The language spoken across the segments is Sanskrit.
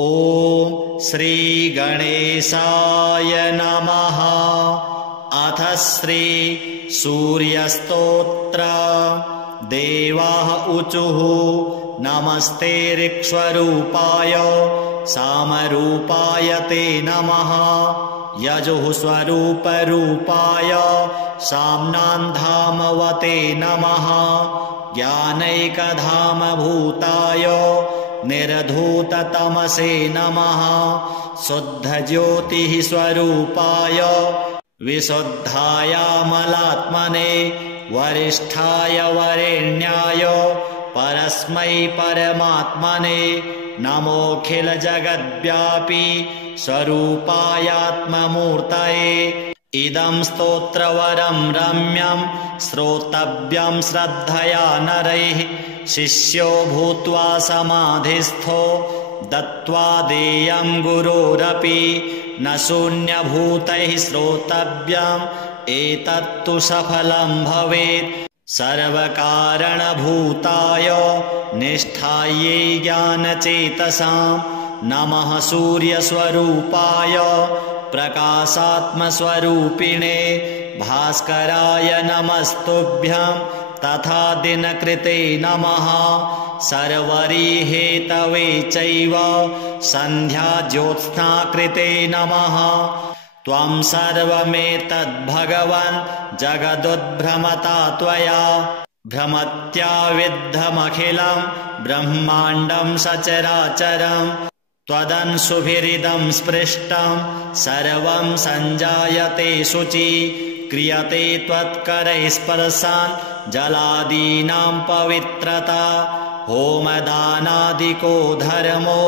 ॐ श्री गणेशाय नमः। अथ श्री सूर्यस्तोत्र। देवाः ऊचुः नमस्ते ऋक्स्वरूपाय सामरूपाय ते नमः। यजुः स्वरूपरूपाय साम्नान्धामवते नमः। ज्ञानैकधामभूताय निर्धूततमसे नमः। शुद्धज्योतिः स्वरूपाय विशुद्धायामलात्मने वरिष्ठाय वरेण्याय परस्मै परमात्मने नमोऽखिलजगद्व्यापी स्वरूपायात्ममूर्तये। इदं स्तोत्रवरं रम्यं श्रोतव्यं श्रद्धया नरैः। शिष्यो भूत्वा समाधिस्थो दत्त्वा देयं गुरोरपि न शून्यभूतैः श्रोतव्यम् एतत्तु सफलं भवेत्। सर्वकारणभूताय निष्ठायै ज्ञानचेतसां नमः। सूर्यस्वरूपाय प्रकाशात्मस्वरूपिणे भास्कराय नमस्तुभ्यं तथा दिनकृते नमः। सर्वरीहेतवे चैव सन्ध्याज्योत्स्नाकृते नमः। त्वं सर्वमेतद्भगवन् जगदुद्भ्रमता त्वया भ्रमत्याविद्धमखिलं ब्रह्माण्डं सचराचरम्। त्वदंशुभिरिदं स्पृष्टं सर्वं सञ्जायते शुचि क्रियते त्वत्करैः स्पर्शान् जलादीनां पवित्रता। होमदानादिको धर्मो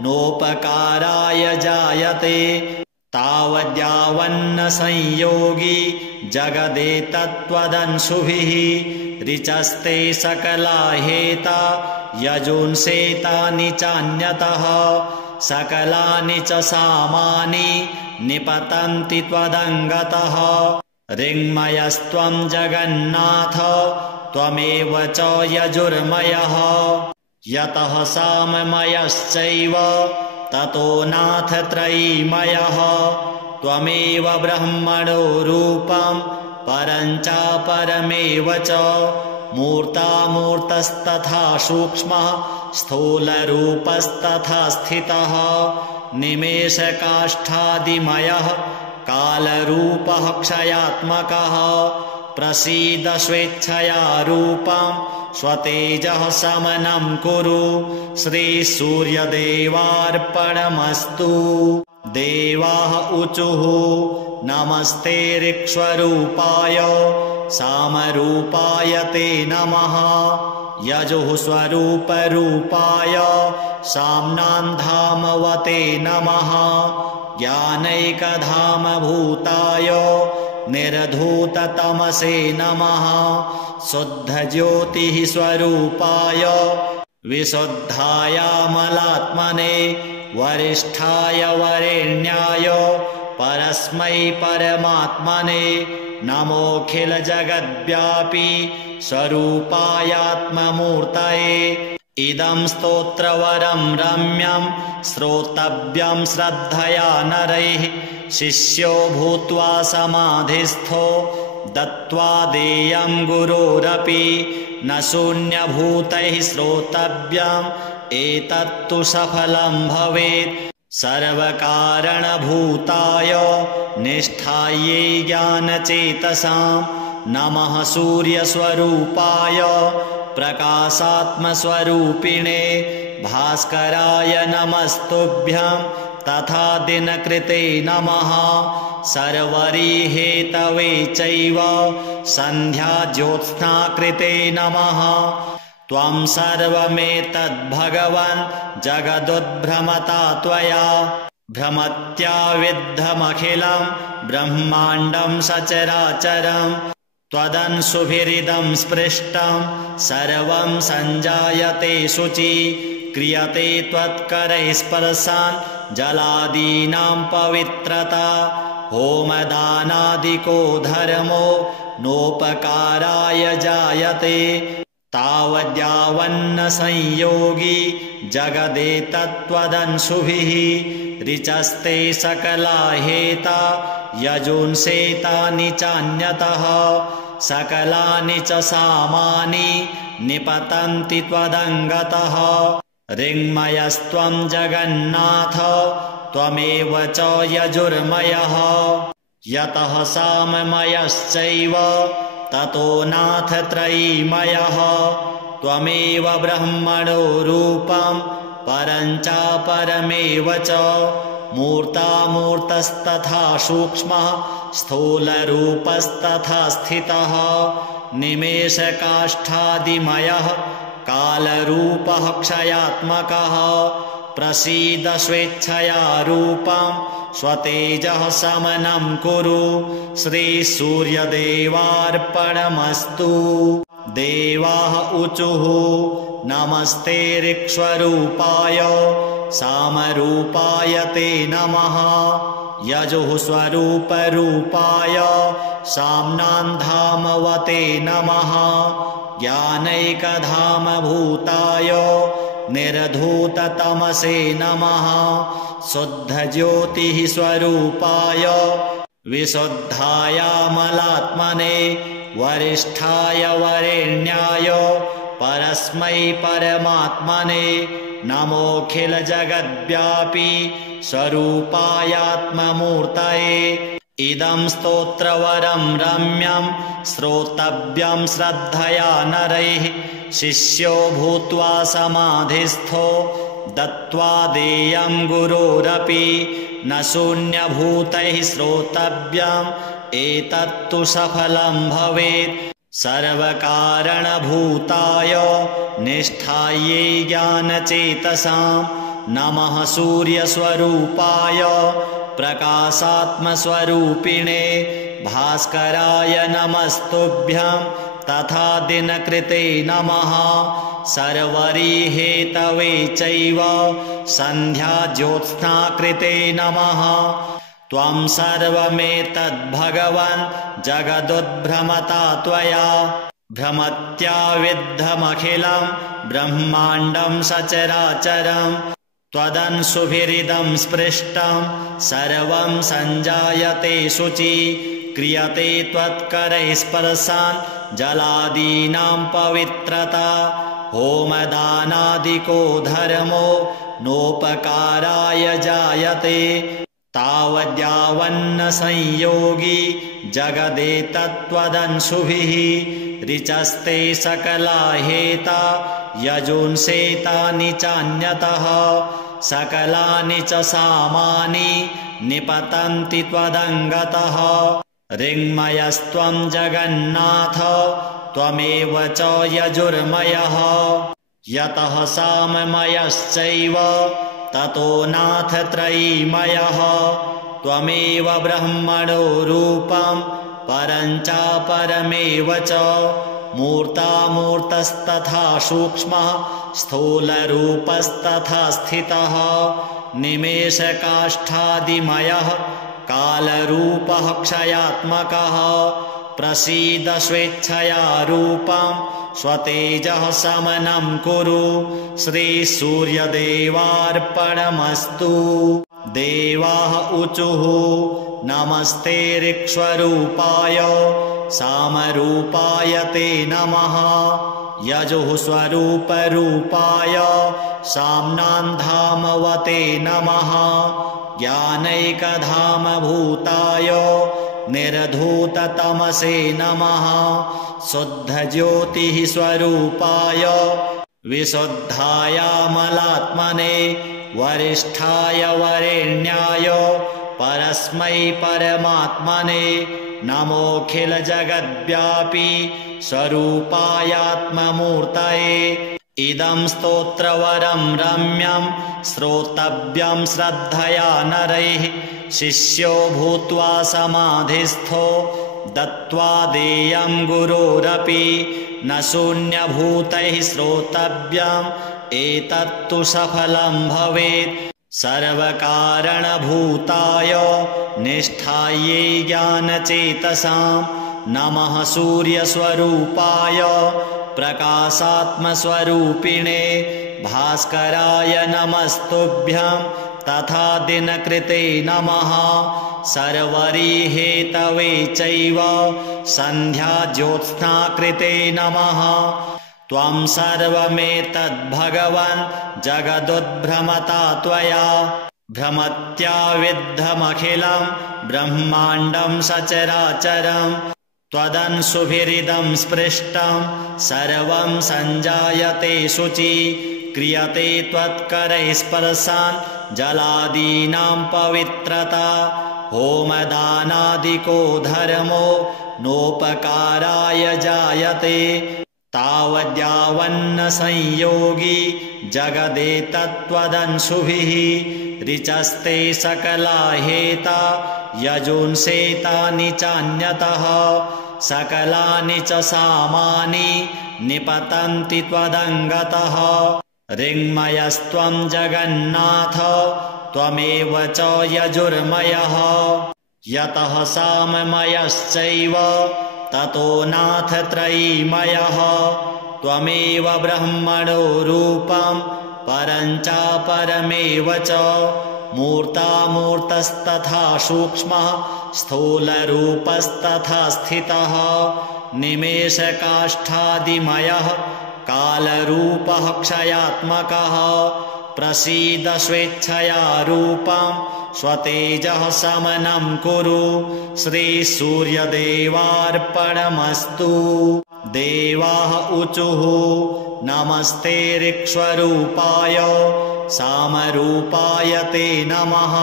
नोपकाराय जायते तावद्यावन्न संयोगी जगदेतत्त्वदंशुभिः। ऋचस्ते सकला हेता यजुंसेतानि चान्यतः सकलानि च सामानि निपतन्ति त्वदङ्गतः। ऋङ्मयस्त्वं जगन्नाथ त्वमेव च यजुर्मयः। यतः साममयश्चैव ततो नाथ त्रयीमयः। त्वमेव ब्रह्मणो रूपं परं चापरमेव च मूर्तामूर्तस्तथा सूक्ष्मः स्थूलरूपस्तथा स्थितः। निमेषकाष्ठादिमयः कालरूपः क्षयात्मकः। प्रसीद स्वेच्छया रूपं स्वतेजः समनं कुरु। श्रीसूर्यदेवार्पणमस्तु। देवाः ऊचुः नमस्ते ऋक्स्वरूपाय सामरूपाय ते नमः। यजुः स्वरूपरूपाय साम्नान्धामवते नमः। ज्ञानैकधामभूताय निर्धूततमसे नमः। शुद्धज्योतिः स्वरूपाय विशुद्धायामलात्मने वरिष्ठाय वरेण्याय परस्मै परमात्मने नमोऽखिलजगद्व्यापी स्वरूपायात्ममूर्तये। इदं स्तोत्रवरं रम्यं श्रोतव्यं श्रद्धया नरैः। शिष्यो भूत्वा समाधिस्थो दत्त्वा देयं गुरोरपि न शून्यभूतैः श्रोतव्यम् एतत्तु सफलं भवेत्। सर्वकारणभूताय निष्ठायै ज्ञानचेतसां नमः। सूर्यस्वरूपाय प्रकाशात्मस्वरूपिणे भास्कराय नमस्तुभ्यं तथा दिनकृते नमः। सर्वरीहेतवे चैव सन्ध्याज्योत्स्नाकृते नमः। त्वं सर्वमेतद्भगवन् जगदुद्भ्रमता त्वया भ्रमत्याविद्धमखिलं ब्रह्माण्डं सचराचरम्। त्वदंशुभिरिदं स्पृष्टं सर्वं सञ्जायते शुचि क्रियते त्वत्करैः स्पर्शान् जलादीनां पवित्रता। होमदानादिको धर्मो नोपकाराय जायते तावद्यावन्न संयोगी जगदेतत्त्वदंशुभिः ऋचस्ते सकला हेता यजुंसेतानि चान्यतः सकलानि च सामानि निपतन्ति त्वदङ्गतः ऋङ्मयस्त्वं जगन्नाथ त्वमेव च यजुर्मयः यतः साममयश्चैव ततो नाथ त्रयीमयः त्वमेव ब्रह्मणो रूपं परं चापरमेव च मूर्तामूर्तस्तथा सूक्ष्मः स्थूलरूपस्तथा स्थितः निमेषकाष्ठादिमयः कालरूपः क्षयात्मकः प्रसीद स्वेच्छया रूपं स्वतेजः समनं कुरु श्रीसूर्यदेवार्पणमस्तु। देवाः ऊचुः नमस्ते ऋक्स्वरूपाय सामरूपाय ते नमः यजुः स्वरूपरूपाय साम्नान्धामवते नमः ज्ञानैकधामभूताय निर्धूततमसे नमः शुद्धज्योतिः स्वरूपाय विशुद्धायामलात्मने वरिष्ठाय वरेण्याय परस्मै परमात्मने नमोऽखिलजगद्व्यापी स्वरूपायात्ममूर्तये इदं स्तोत्रवरं रम्यं श्रोतव्यं श्रद्धया नरैः शिष्यो भूत्वा समाधिस्थो दत्त्वा देयं गुरोरपि न शून्यभूतैः श्रोतव्यम् एतत्तु सफलं भवेत् सर्वकारणभूताय निष्ठायै ज्ञानचेतसां नमः सूर्यस्वरूपाय प्रकाशात्मस्वरूपिणे भास्कराय नमस्तुभ्यं तथा दिनकृते नमः सर्वरीहेतवे चैव सन्ध्याज्योत्स्नाकृते नमः त्वं सर्वमेतद्भगवन् जगदुद्भ्रमता त्वया भ्रमत्या विद्धमखिलं ब्रह्माण्डं सचराचरं त्वदंशुभिरिदं स्पृष्टं सर्वं सञ्जायते शुचि क्रियते त्वत्करैः स्पर्शान् जलादीनां पवित्रता होमदानादिको धर्मो नोपकाराय जायते तावद्यावन्न संयोगी जगदेतत्त्वदंशुभिः ऋचस्ते सकला हेता यजुंसेतानि चान्यतः सकलानि च सामानि निपतन्ति त्वदङ्गतः ऋङ्मयस्त्वं जगन्नाथ त्वमेव च यजुर्मयः यतः साममयश्चैव ततो नाथ त्रयीमयः त्वमेव ब्रह्मणो रूपं परं चापरमेव च मूर्तामूर्तस्तथा सूक्ष्मः स्थूलरूपस्तथा स्थितः निमेषकाष्ठादिमयः कालरूपः क्षयात्मकः प्रसीद स्वेच्छया रूपं स्वतेजः समनं कुरु श्रीसूर्यदेवार्पणमस्तु। देवाः ऊचुः नमस्ते ऋक्स्वरूपाय सामरूपाय ते नमः यजुः स्वरूपरूपाय साम्नान्धामवते नमः ज्ञानैकधामभूताय निर्धूततमसे नमः शुद्धज्योतिः स्वरूपाय विशुद्धायामलात्मने वरिष्ठाय वरेण्याय परस्मै परमात्मने नमोऽखिलजगद्व्यापी स्वरूपायात्ममूर्तये इदं स्तोत्रवरं रम्यं श्रोतव्यं श्रद्धया नरैः शिष्यो भूत्वा समाधिस्थो दत्त्वा देयं गुरोरपि न शून्यभूतैः श्रोतव्यम् एतत्तु सफलं भवेत् सर्वकारणभूताय निष्ठायै ज्ञानचेतसां नमः सूर्यस्वरूपाय प्रकाशात्मस्वरूपिणे भास्कराय नमस्तुभ्यं तथा दिनकृते नमः सर्वरीहेतवे चैव सन्ध्याज्योत्स्नाकृते नमः त्वं सर्वमेतद्भगवन् जगदुद्भ्रमता त्वया भ्रमत्याविद्धमखिलं ब्रह्माण्डं सचराचरं त्वदंशुभिरिदं स्पृष्टं सर्वं सञ्जायते शुचि क्रियते त्वत्करैः स्पर्शान् जलादीनां पवित्रता होमदानादिको धर्मो नोपकाराय जायते तावद्यावन्न संयोगी जगदेतत्त्वदंशुभिः ऋचस्ते सकला हेता यजुंसेतानि चान्यतः सकलानि च सामानि निपतन्ति त्वदङ्गतः ऋङ्मयस्त्वं जगन्नाथ त्वमेव च यजुर्मयः यतः साममयश्चैव ततो नाथ त्रयीमयः त्वमेव ब्रह्मणो रूपं परं चापरमेव च मूर्तामूर्तस्तथा सूक्ष्मः स्थूलरूपस्तथा स्थितः निमेषकाष्ठादिमयः कालरूपः क्षयात्मकः प्रसीद स्वेच्छया रूपं स्वतेजः समनं कुरु श्रीसूर्यदेवार्पणमस्तु देवाः ऊचुः नमस्ते ऋक्स्वरूपाय सामरूपाय ते नमः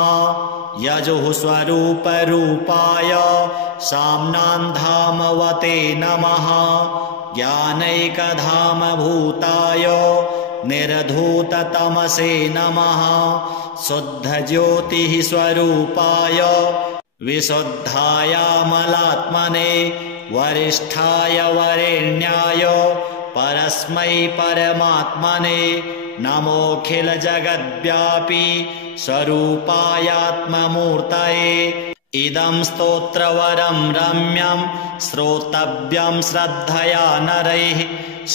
यजुः स्वरूपरूपाय साम्नान्धामवते नमः ज्ञानैकधामभूताय निर्धूततमसे नमः शुद्धज्योतिः स्वरूपाय विशुद्धायामलात्मने वरिष्ठाय वरेण्याय परस्मै परमात्मने नमोऽखिलजगद्व्यापी स्वरूपायात्ममूर्तये इदं स्तोत्रवरं रम्यं श्रोतव्यं श्रद्धया नरैः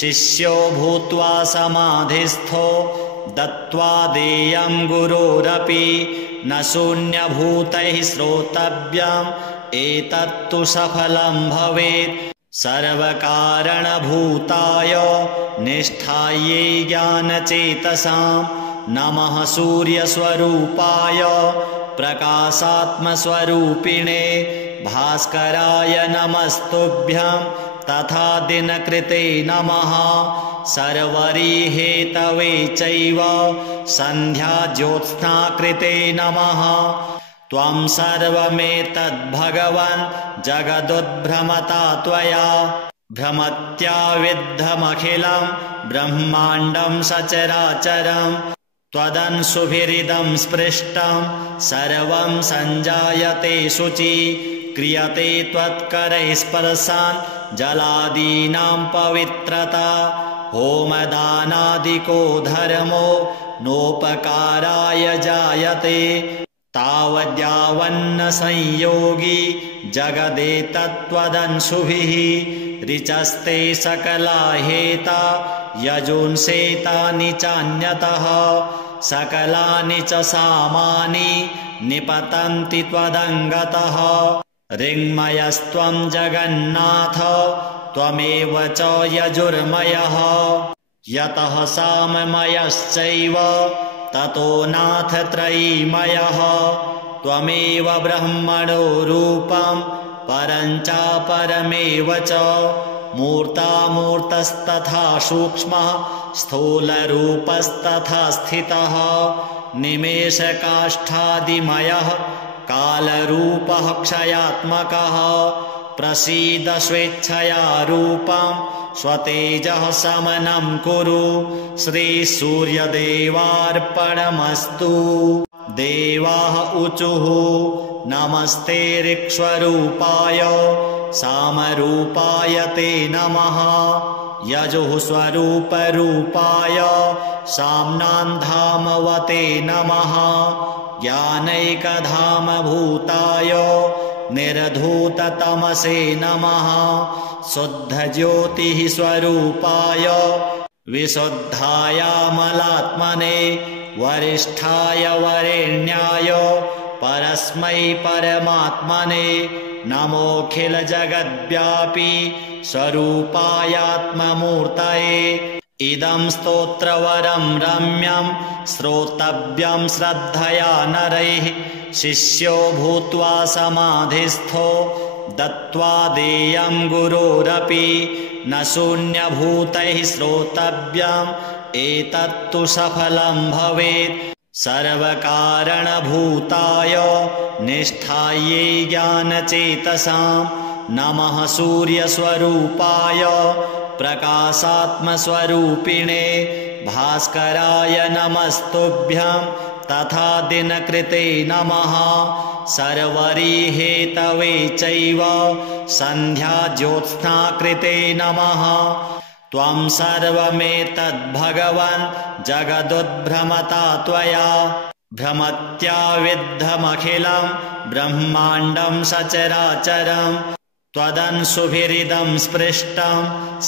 शिष्यो भूत्वा समाधिस्थो दत्त्वा देयं गुरोरपि न शून्यभूतैः श्रोतव्यम् एतत्तु सफलं भवेत् सर्वकारणभूताय निष्ठायै ज्ञानचेतसां नमः सूर्यस्वरूपाय प्रकाशात्मस्वरूपिणे भास्कराय नमस्तुभ्यं तथा दिनकृते नमः सर्वरीहेतवे चैव सन्ध्याज्योत्स्नाकृते नमः त्वं सर्वमेतद्भगवन् जगदुद्भ्रमता त्वया भ्रमत्याविद्धमखिलं ब्रह्माण्डं सचराचरं त्वदंशुभिरिदं स्पृष्टं सर्वं सञ्जायते शुचि क्रियते त्वत्करैः स्पर्शान् जलादीनां पवित्रता होमदानादिको धर्मो नोपकाराय जायते तावद्यावन्न संयोगी जगदेतत्त्वदंशुभिः ऋचस्ते सकला हेता यजुंसेतानि चान्यतः सकलानि च सामानि निपतन्ति त्वदङ्गतः ऋङ्मयस्त्वं जगन्नाथ त्वमेव च यजुर्मयः यतः साममयश्चैव ततो नाथ त्रयीमयः त्वमेव ब्रह्मणो रूपं परं चापरमेव च मूर्तामूर्तस्तथा सूक्ष्मः स्थूलरूपस्तथा स्थितः निमेषकाष्ठादिमयः कालरूपः क्षयात्मकः प्रसीद स्वेच्छया रूपं स्वतेजः समनं कुरु श्रीसूर्यदेवार्पणमस्तु देवाः ऊचुः नमस्ते ऋक्स्वरूपाय सामरूपाय ते नमः यजुः स्वरूपरूपाय साम्नान्धामवते नमः ज्ञानैकधामभूताय निर्धूततमसे नमः शुद्धज्योतिः स्वरूपाय विशुद्धायामलात्मने वरिष्ठाय वरेण्याय परस्मै परमात्मने नमोऽखिलजगद्व्यापी स्वरूपायात्ममूर्तये इदं स्तोत्रवरं रम्यं श्रोतव्यं श्रद्धया नरैः शिष्यो भूत्वा समाधिस्थो दत्त्वा देयं गुरोरपि न शून्यभूतैः श्रोतव्यम् एतत्तु सफलं भवेत् सर्वकारणभूताय निष्ठायै ज्ञानचेतसां नमः सूर्यस्वरूपाय प्रकाशात्मस्वरूपिणे भास्कराय नमस्तुभ्यं तथा दिनकृते नमः सर्वरीहेतवे चैव सन्ध्याज्योत्स्नाकृते नमः त्वं सर्वमेतद्भगवन् जगदुद्भ्रमता त्वया भ्रमत्याविद्धमखिलं ब्रह्माण्डं सचराचरं त्वदंशुभिरिदं स्पृष्टं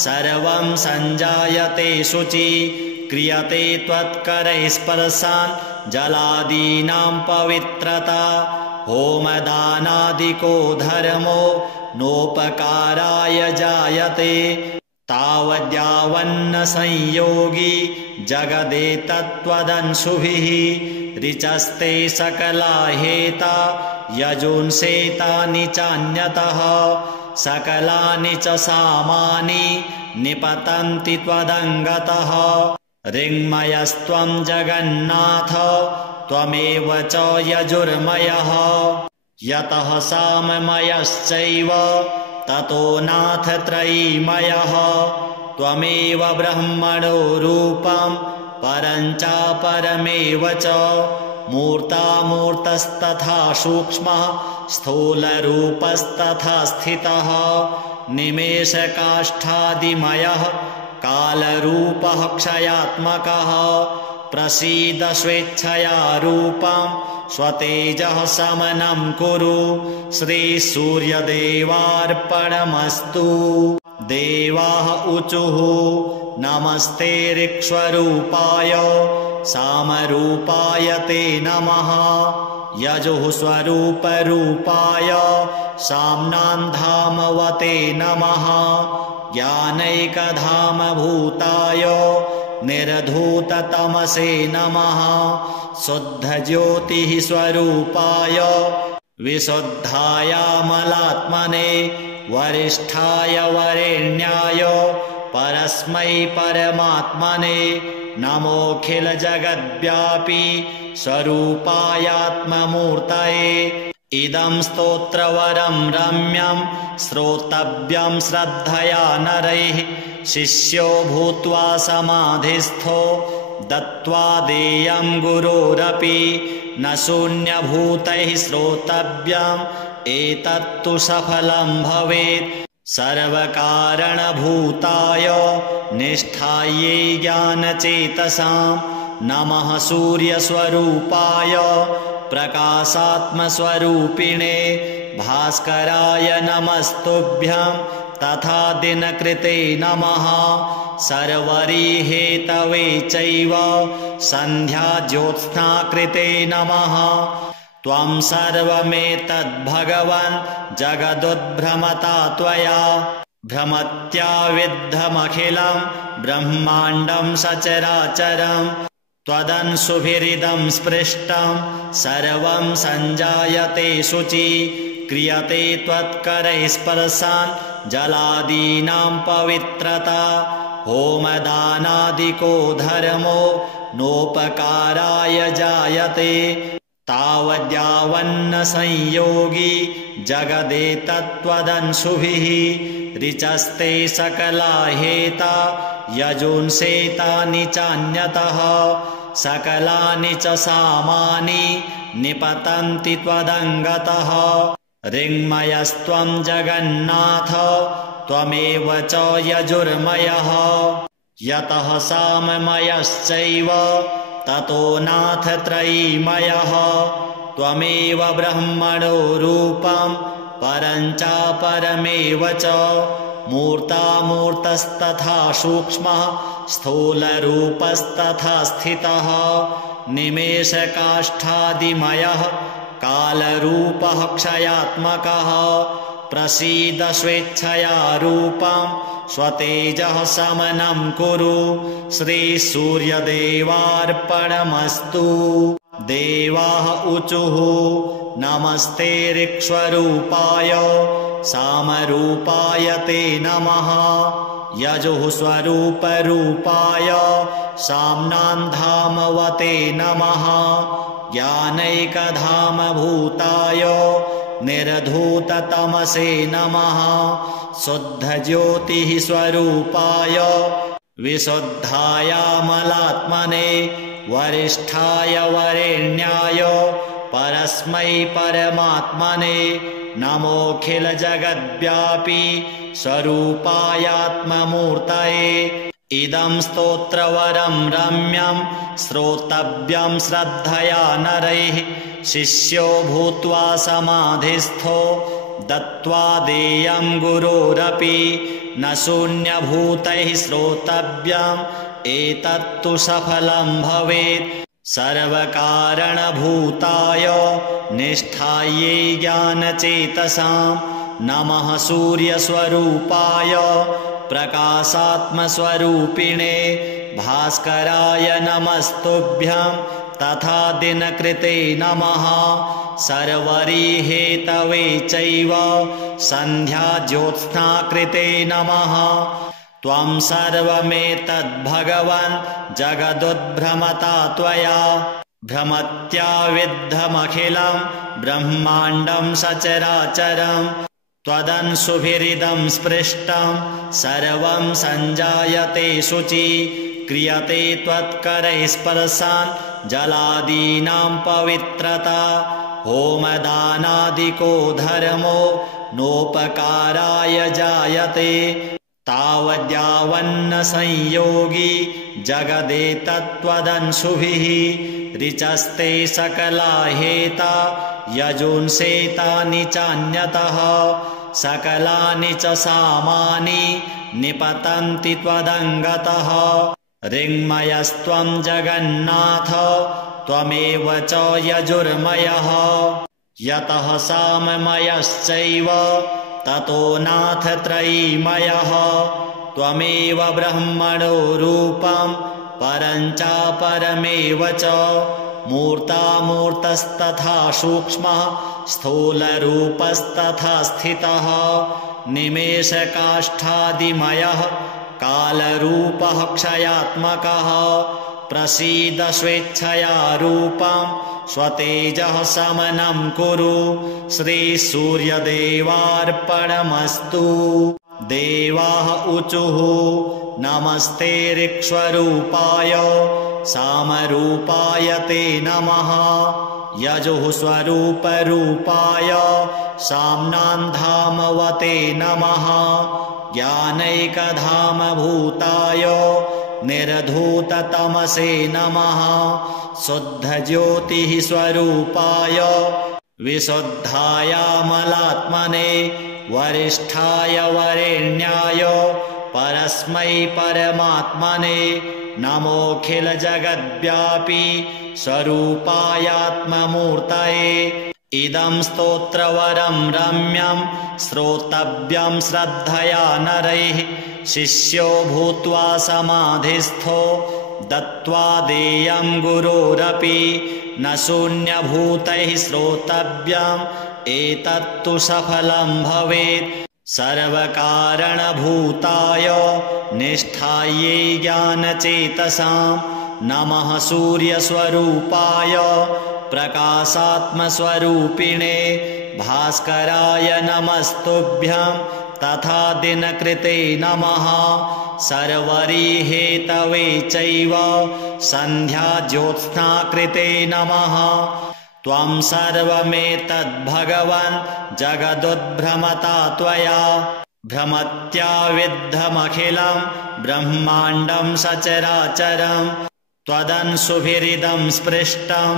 सर्वं सञ्जायते शुचि क्रियते त्वत्करैः स्पर्शान् जलादीनां पवित्रता होमदानादिको धर्मो नोपकाराय जायते तावद्यावन्न संयोगी जगदेतत्त्वदंशुभिः ऋचस्ते सकला हेता यजुंसेतानि चान्यतः सकलानि च सामानि निपतन्ति त्वदङ्गतः ऋङ्मयस्त्वं जगन्नाथ त्वमेव च यजुर्मयः यतः साममयश्चैव ततो नाथ त्रयीमयः त्वमेव ब्रह्मणो रूपं परं चापरमेव च मूर्तामूर्तस्तथा सूक्ष्मः स्थूलरूपस्तथा स्थितः निमेषकाष्ठादिमयः कालरूपः क्षयात्मकः प्रसीद स्वेच्छया रूपं स्वतेजः समनं कुरु श्रीसूर्यदेवार्पणमस्तु देवाः ऊचुः नमस्ते ऋक्स्वरूपाय सामरूपाय ते नमः यजुः स्वरूपरूपाय साम्नान्धामवते नमः ज्ञानैकधामभूताय निर्धूततमसे नमः शुद्धज्योतिः स्वरूपाय विशुद्धायामलात्मने वरिष्ठाय वरेण्याय परस्मै परमात्मने नमोऽखिलजगद्व्यापी स्वरूपायात्ममूर्तये इदं स्तोत्रवरं रम्यं श्रोतव्यं श्रद्धया नरैः शिष्यो भूत्वा समाधिस्थो दत्त्वा देयं गुरोरपि न शून्यभूतैः श्रोतव्यम् एतत्तु सफलं भवेत् सर्वकारणभूताय निष्ठायै ज्ञानचेतसां नमः सूर्यस्वरूपाय प्रकाशात्मस्वरूपिणे भास्कराय नमस्तुभ्यं तथा दिनकृते नमः सर्वरीहेतवे चैव सन्ध्याज्योत्स्नाकृते नमः त्वं सर्वमेतद्भगवन् जगदुद्भ्रमता त्वया भ्रमत्याविद्धमखिलं ब्रह्माण्डं सचराचरं त्वदंशुभिरिदं स्पृष्टं सर्वं सञ्जायते शुचि क्रियते त्वत्करैः स्पर्शान् जलादीनां पवित्रता होमदानादिको धर्मो नोपकाराय जायते तावद्यावन्न संयोगी जगदेतत्त्वदंशुभिः ऋचस्ते सकला हेता यजुंसेतानि चान्यतः सकलानि च सामानि निपतन्ति त्वदङ्गतः ऋङ्मयस्त्वं जगन्नाथ त्वमेव च यजुर्मयः यतः साममयश्चैव ततो नाथ त्रयीमयः त्वमेव ब्रह्मणो रूपं परं चापरमेव च मूर्तामूर्तस्तथा सूक्ष्मः स्थूलरूपस्तथा स्थितः निमेषकाष्ठादिमयः कालरूपः क्षयात्मकः प्रसीद स्वेच्छया रूपं स्वतेजः समनं कुरु श्रीसूर्यदेवार्पणमस्तु। देवाः ऊचुः नमस्ते ऋक्स्वरूपाय सामरूपाय ते नमः। यजुः स्वरूपरूपाय साम्नान्धामवते नमः। ज्ञानैकधामभूताय निर्धूततमसे नमः। शुद्धज्योतिः स्वरूपाय विशुद्धायामलात्मने वरिष्ठाय वरेण्याय परस्मै परमात्मने नमोऽखिलजगद्व्यापी स्वरूपायात्ममूर्तये। इदं स्तोत्रवरं रम्यं श्रोतव्यं श्रद्धया नरैः शिष्यो भूत्वा समाधिस्थो दत्त्वा देयं गुरोरपि न शून्यभूतैः श्रोतव्यम् एतत्तु सफलं भवेत्। सर्वकारणभूताय निष्ठायै ज्ञानचेतसां नमः सूर्यस्वरूपाय प्रकाशात्मस्वरूपिणे भास्कराय नमस्तुभ्यं तथा दिनकृते नमः। सर्वरीहेतवे चैव सन्ध्याज्योत्स्नाकृते नमः। त्वं सर्वमेतद्भगवन् जगदुद्भ्रमता त्वया भ्रमत्या विद्धमखिलं ब्रह्माण्डं सचराचरं त्वदंशुभिरिदं स्पृष्टं सर्वं सञ्जायते शुचि क्रियते त्वत्करैः स्पर्शान् जलादीनां पवित्रता होमदानादिको धर्मो नोपकाराय जायते तावद्यावन्न संयोगी जगदेतत्त्वदंशुभिः ऋचस्ते सकला हेता यजुंसेतानि चान्यतः सकलानि च सामानि निपतन्ति त्वदङ्गतः ऋङ्मयस्त्वं जगन्नाथ त्वमेव च यजुर्मयः यतः साममयश्चैव ततो नाथ त्रयीमयः त्वमेव ब्रह्मणो रूपं परं चापरमेव च मूर्तामूर्तस्तथा सूक्ष्मः स्थूलरूपस्तथा स्थितः निमेषकाष्ठादिमयः कालरूपः क्षयात्मकः प्रसीद स्वेच्छया रूपं स्वतेजः समनं कुरु श्रीसूर्यदेवार्पणमस्तु। देवाः ऊचुः नमस्ते ऋक्स्वरूपाय सामरूपाय ते नमः। यजुः स्वरूपरूपाय साम्नान्धामवते नमः। ज्ञानैकधामभूताय निर्धूततमसे नमः। शुद्धज्योतिः स्वरूपाय विशुद्धायामलात्मने वरिष्ठाय वरेण्याय परस्मै परमात्मने नमोऽखिलजगद्व्यापी स्वरूपायात्ममूर्तये। इदं स्तोत्रवरं रम्यं श्रोतव्यं श्रद्धया नरैः शिष्यो भूत्वा समाधिस्थो दत्त्वा देयं गुरोरपि न शून्यभूतैः श्रोतव्यम् एतत्तु सफलं भवेत्। सर्वकारणभूताय निष्ठायै ज्ञानचेतसां नमः सूर्यस्वरूपाय प्रकाशात्मस्वरूपिणे भास्कराय नमस्तुभ्यं तथा दिनकृते नमः। सर्वरीहेतवे चैव सन्ध्याज्योत्स्नाकृते नमः। त्वं सर्वमेतद्भगवन् जगदुद्भ्रमता त्वया भ्रमत्या विद्धमखिलं ब्रह्माण्डं सचराचरं त्वदंशुभिरिदं स्पृष्टं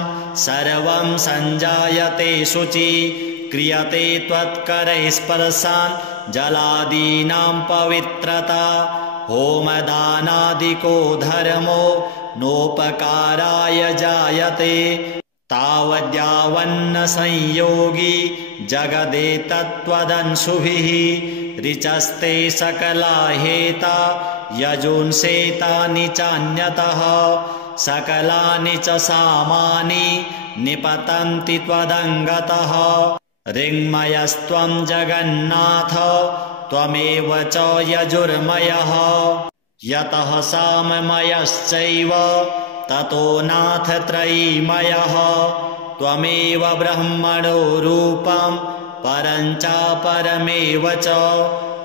सर्वं सञ्जायते शुचि क्रियते त्वत्करैः स्पर्शान् जलादीनां पवित्रता होमदानादिको धर्मो नोपकाराय जायते तावद्यावन्न संयोगी जगदेतत्त्वदंशुभिः ऋचस्ते सकला हेता यजुंसेतानि चान्यतः सकलानि च सामानि निपतन्ति त्वदङ्गतः ऋङ्मयस्त्वं जगन्नाथ त्वमेव च यजुर्मयः यतः साममयश्चैव ततो नाथ त्रयीमयः त्वमेव ब्रह्मणो रूपं परं चापरमेव च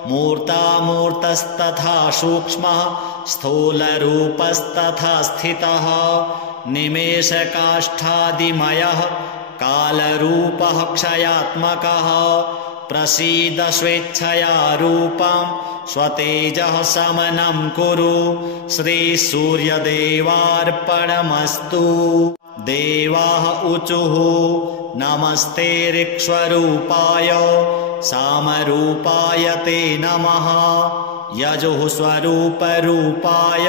मूर्तामूर्तस्तथा सूक्ष्मः स्थूलरूपस्तथा स्थितः निमेषकाष्ठादिमयः कालरूपः क्षयात्मकः प्रसीद स्वेच्छया रूपं स्वतेजः समनं कुरु श्रीसूर्यदेवार्पणमस्तु। देवाः ऊचुः नमस्ते ऋक्स्वरूपाय सामरूपाय ते नमः यजुः स्वरूपरूपाय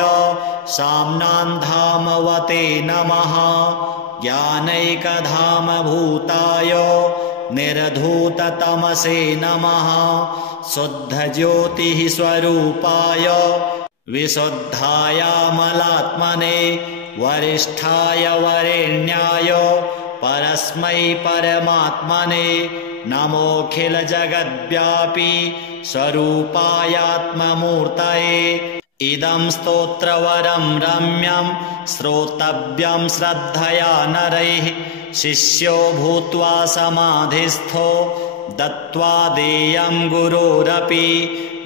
साम्नान्धामवते नमः ज्ञानैकधामभूताय निर्धूततमसे नमः शुद्धज्योतिः स्वरूपाय विशुद्धायामलात्मने वरिष्ठाय वरेण्याय परस्मै परमात्मने नमोऽखिलजगद्व्यापी स्वरूपायात्ममूर्तये इदं स्तोत्रवरं रम्यं श्रोतव्यं श्रद्धया नरैः शिष्यो भूत्वा समाधिस्थो दत्त्वा देयं गुरोरपि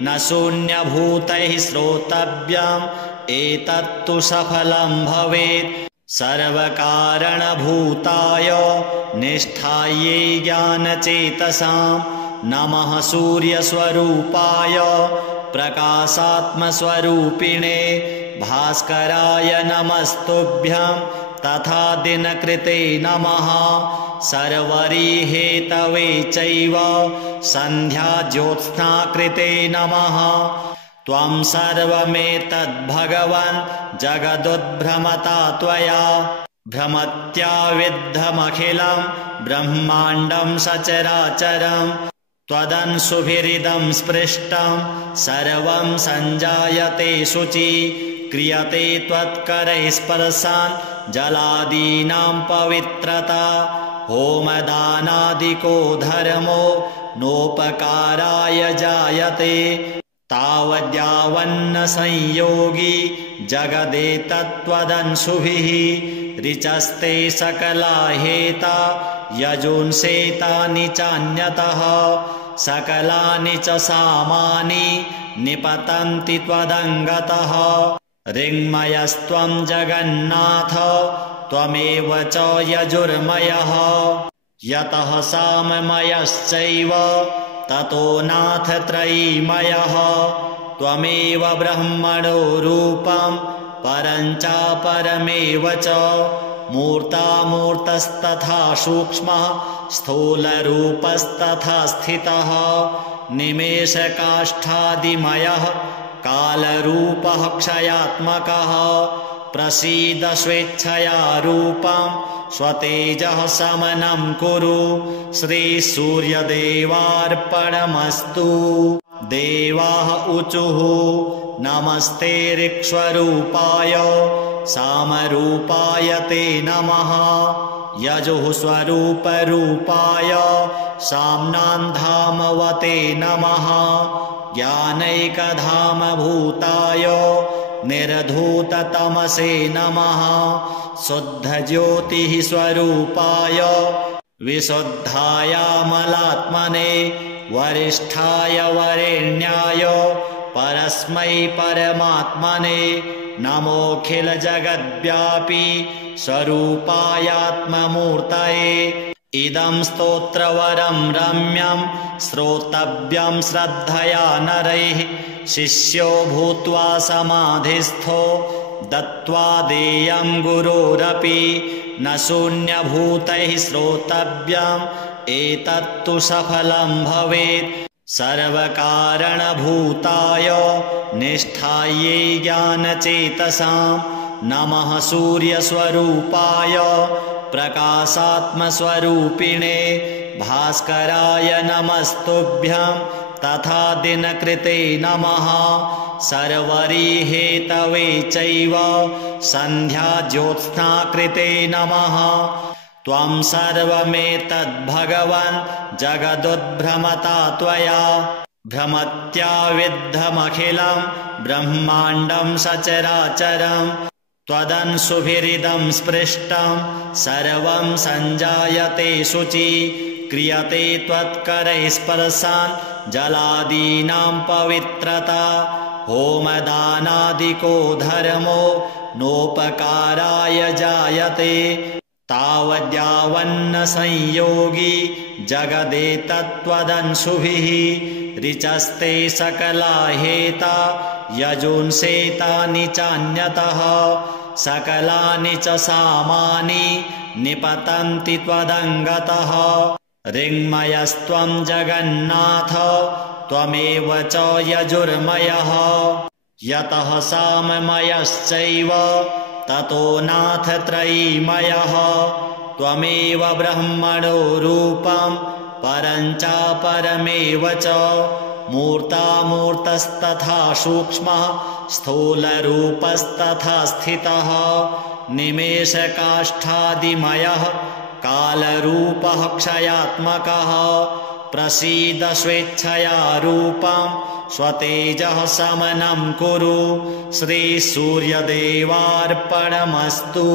न शून्यभूतैः श्रोतव्यम् एतत्तु सफलं भवेत् सर्वकारणभूताय निष्ठायै ज्ञानचेतसां नमः सूर्यस्वरूपाय प्रकाशात्मस्वरूपिणे भास्कराय नमस्तुभ्यं तथा दिनकृते नमः सर्वरीहेतवे चैव सन्ध्याज्योत्स्नाकृते नमः त्वं सर्वमेतद्भगवन् जगदुद्भ्रमता त्वया भ्रमत्या विद्धमखिलं ब्रह्माण्डं सचराचरं त्वदंशुभिरिदं स्पृष्टं सर्वं सञ्जायते शुचि क्रियते त्वत्करैः स्पर्शान् जलादीनां पवित्रता होमदानादिको धर्मो नोपकाराय जायते तावद्यावन्न संयोगी जगदेतत्त्वदंशुभिः ऋचस्ते सकला हेता यजुंसेतानि चान्यतः सकलानि च सामानि निपतन्ति त्वदङ्गतः ऋङ्मयस्त्वं जगन्नाथ त्वमेव च यजुर्मयः यतः साममयश्चैव ततो नाथ त्रयीमयः त्वमेव ब्रह्मणो रूपं परं चापरमेव च मूर्तामूर्तस्तथा सूक्ष्मः स्थूलरूपस्तथा स्थितः निमेषकाष्ठादिमयः कालरूपः क्षयात्मकः प्रसीद स्वेच्छया रूपं स्वतेजः समनं कुरु श्रीसूर्यदेवार्पणमस्तु। देवाः ऊचुः नमस्ते ऋक्स्वरूपाय सामरूपाय ते नमः यजुः स्वरूपरूपाय साम्नान्धामवते नमः ज्ञानैकधामभूताय निर्धूततमसे नमः शुद्धज्योतिः स्वरूपाय विशुद्धायामलात्मने वरिष्ठाय वरेण्याय परस्मै परमात्मने नमोऽखिलजगद्व्यापी स्वरूपायात्ममूर्तये इदं स्तोत्रवरं रम्यं श्रोतव्यं श्रद्धया नरैः शिष्यो भूत्वा समाधिस्थो दत्त्वा देयं गुरोरपि न शून्यभूतैः श्रोतव्यम् एतत्तु सफलं भवेत् सर्वकारणभूताय निष्ठायै ज्ञानचेतसां नमः सूर्यस्वरूपाय प्रकाशात्मस्वरूपिणे भास्कराय नमस्तुभ्यं तथा दिनकृते नमः सर्वरीहेतवे चैव सन्ध्याज्योत्स्नाकृते नमः त्वं सर्वमेतद्भगवन् जगदुद्भ्रमता त्वया भ्रमत्या विद्धमखिलं ब्रह्माण्डं सचराचरं त्वदंशुभिरिदं स्पृष्टं सर्वं सञ्जायते शुचि क्रियते त्वत्करैस्पर्शान् जलादीनां पवित्रता होमदानादिको धर्मो नोपकाराय जायते तावद्यावन्न संयोगी जगदेतत्त्वदंशुभिः ऋचस्ते सकला हेता यजुंसेतानि चान्यतः सकलानि च सामानि निपतन्ति त्वदङ्गतः ऋङ्मयस्त्वं जगन्नाथ त्वमेव च यजुर्मयः यतः साममयश्चैव ततो नाथ त्रयीमयः त्वमेव ब्रह्मणो रूपं परं चापरमेव च मूर्तामूर्तस्तथा सूक्ष्मः स्थूलरूपस्तथा स्थितः निमेषकाष्ठादिमयः कालरूपः क्षयात्मकः प्रसीद स्वेच्छया रूपं स्वतेजः समनं कुरु श्रीसूर्यदेवार्पणमस्तु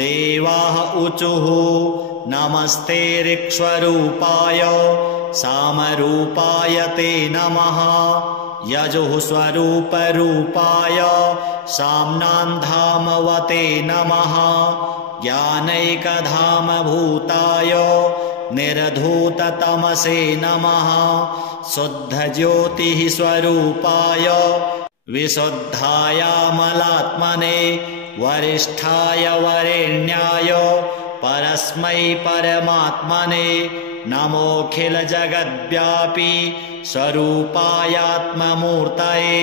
देवाः ऊचुः नमस्ते ऋक्स्वरूपाय सामरूपाय ते नमः यजुः स्वरूपरूपाय साम्नान्धामवते नमः ज्ञानैकधामभूताय निर्धूततमसे नमः शुद्धज्योतिः स्वरूपाय विशुद्धायामलात्मने वरिष्ठाय वरेण्याय परस्मै परमात्मने नमोऽखिलजगद्व्यापी स्वरूपायात्ममूर्तये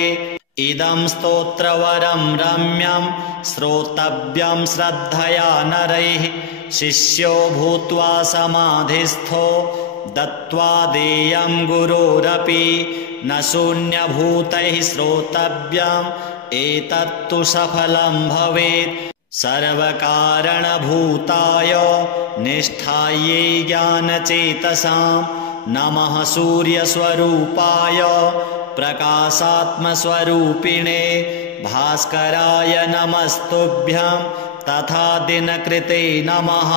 इदं स्तोत्रवरं रम्यं श्रोतव्यं श्रद्धया नरैः शिष्यो भूत्वा समाधिस्थो दत्त्वा देयं गुरोरपि न शून्यभूतैः श्रोतव्यम् एतत्तु सफलं भवेत् सर्वकारणभूताय निष्ठायै ज्ञानचेतसां नमः सूर्यस्वरूपाय प्रकाशात्मस्वरूपिणे भास्कराय नमस्तुभ्यं तथा दिनकृते नमः